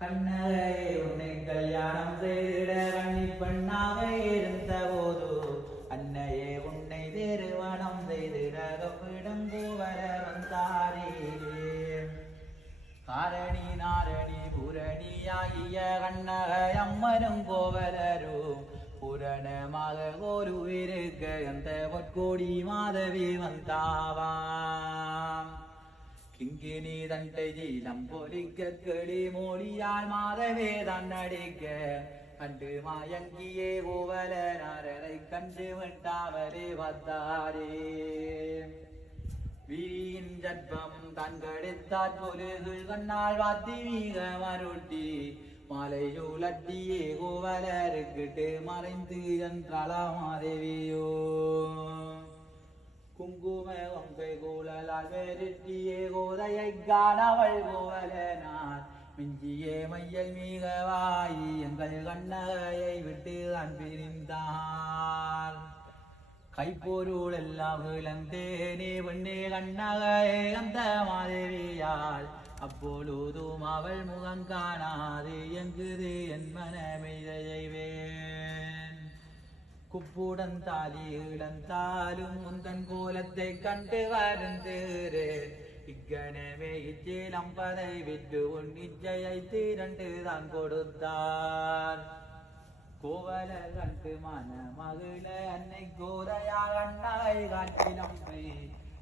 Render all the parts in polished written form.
கண்ணகை உன்னை கல்யாணம் செய்திட கண்ணி பெண்ணாக இருந்த போது அன்னையே உன்னை திருமணம் செய்திட கப்பிடங்கூவர வந்தாரே காரணி நாரணி பூரணியாகிய கண்ணகை அம்மனும் கோவலரும் பூரணமாக ஒரு இருக்க அந்த பொற்கோடி மாதவி வந்தாவாம் கிங்கினி தண்டை ஜீலம் பொலிக்க கிளி மொழியால் மாதவே தன்னடிக்க கண்டு மாயங்கியே கோவலனாரை கண்டு விட்டாமலே வந்தாரே வீரியின் ஜற்பம் தன் கெடுத்தாற் பொருள் கண்ணால் வாத்தி மீக மருட்டி மாலை சூழட்டியே கோவலருக்கிட்டு மறைந்து என்றாளா மாதேவியோ குங்கும ஒங்கை கோலால் வேறிட்டியே கோதையை காணவள் கோவலனார் மிஞ்சியே மையல் மிகவாயி எங்கள் கண்ணகையை விட்டு அன்பிரிந்தார் கைப்பொருள் எல்லாம் இழந்தேனே பெண்ணே கண்ணகையை அந்த மாதேவியால் அப்பொழுதும் அவள் முகம் காணாது எங்குது என் மனமெய்தைவேன் குப்புடன் தாலி இழந்தாலும் முந்தன் கோலத்தை கண்டு வருந்தேன் இக்கணமே இச்சேலம்பதை விட்டு உன் இச்சையை திரண்டு தான் கொடுத்தார் கோவல கண்டு மன மகிழ அன்னை கோதையால் அண்ணாய் காட்டிலம்பை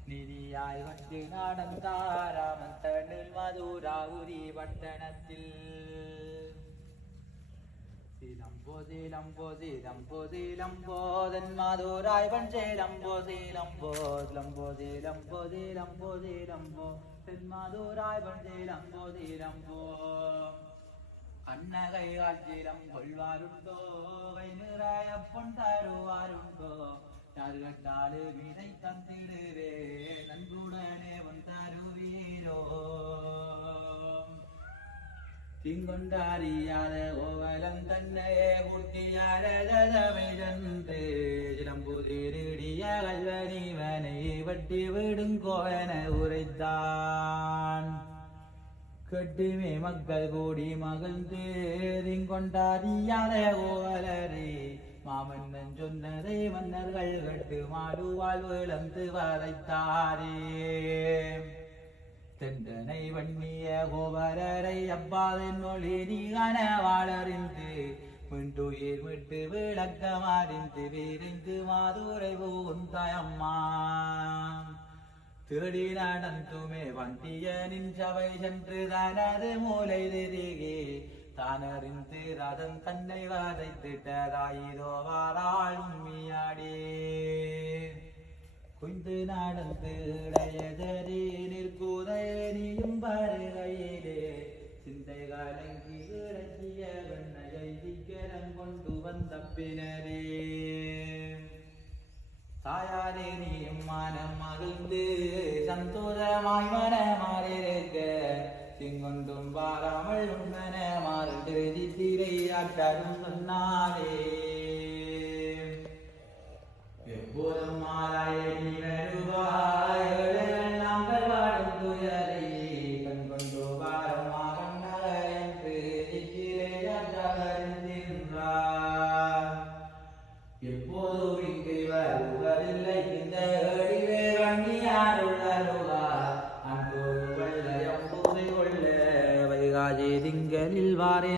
நிதியாய் கண்டு நடந்தாராமன் தனில் மதுராவுரி பட்டணத்தில் சிலம்போ சிலம்போ சிலம்போ சிலம்போதன் மதுராய் பஞ்சேலம்போ சிலம்போ சிலம்போ சிலம்போ சிலம்போ சிலம்போ தென் மதுராய் பஞ்சேலம்போ சிலம்போ அன்னகை காட்சிலம் கொள்வாருண்டோ கை நிறைய பொன் தருவாருண்டோ யார் கட்டாடு வினை தந்திடுவே நன்றுடனே வந்தருவீரோ திங்கொண்டாரியாத கோவலம் தன்னையே குட்டியாரதமைதன்று சிலம்புதிருடிய கல்வனிவனை வட்டி விடும் கோவன உரைத்தான் கட்டுமே மக்கள் கூடி மகிழ்ந்து திங்கொண்டாரியாத கோவலரே மாமன்னன் சொன்னதை மன்னர்கள் கட்டு மாடுவாள் விளந்து வரைத்தாரே தெண்டனை வண்ணிய கோவலரை அப்பாவின் மொழி நீ கனவாளறிந்து மிண்டுயிர் விட்டு விளக்கமாறிந்து விரைந்து மாதுரை பூந்தாயம்மா தேடி நடந்துமே வண்டியனின் சபை சென்று தனது மூலை திரிகே தானறிந்து ரதன் தன்னை வதைத்திட்டதாயிரோ வாராள் உண்மையாடே குய்ந்து நடந்து இடையதறி நிற்குதையும் வருகையிலே சிந்தை கலங்கி இறக்கிய வெண்ணையை சிக்கரம் கொண்டு வந்த பினரே தாயாரே நீயும் மனம் மகிழ்ந்து சந்தோஷமாய் மனமாறிருக்க சிங்கொண்டும் பாராமல் உண்மன மாறு திரையாட்டாடும் சொன்னாரே எப்போதும் மாலாயை நீ வருவாய் நாங்கள் வாடும் துயரை கண் கொண்டு பாரமாக என்று நிற்கிறார் எப்போதும் இங்கு வருவதில்லை இந்த அடிவே கண்ணியாருள்ளருவா அன்போடு வெள்ள எம்பூதை கொள்ள வைகாஜி திங்களில் வாரே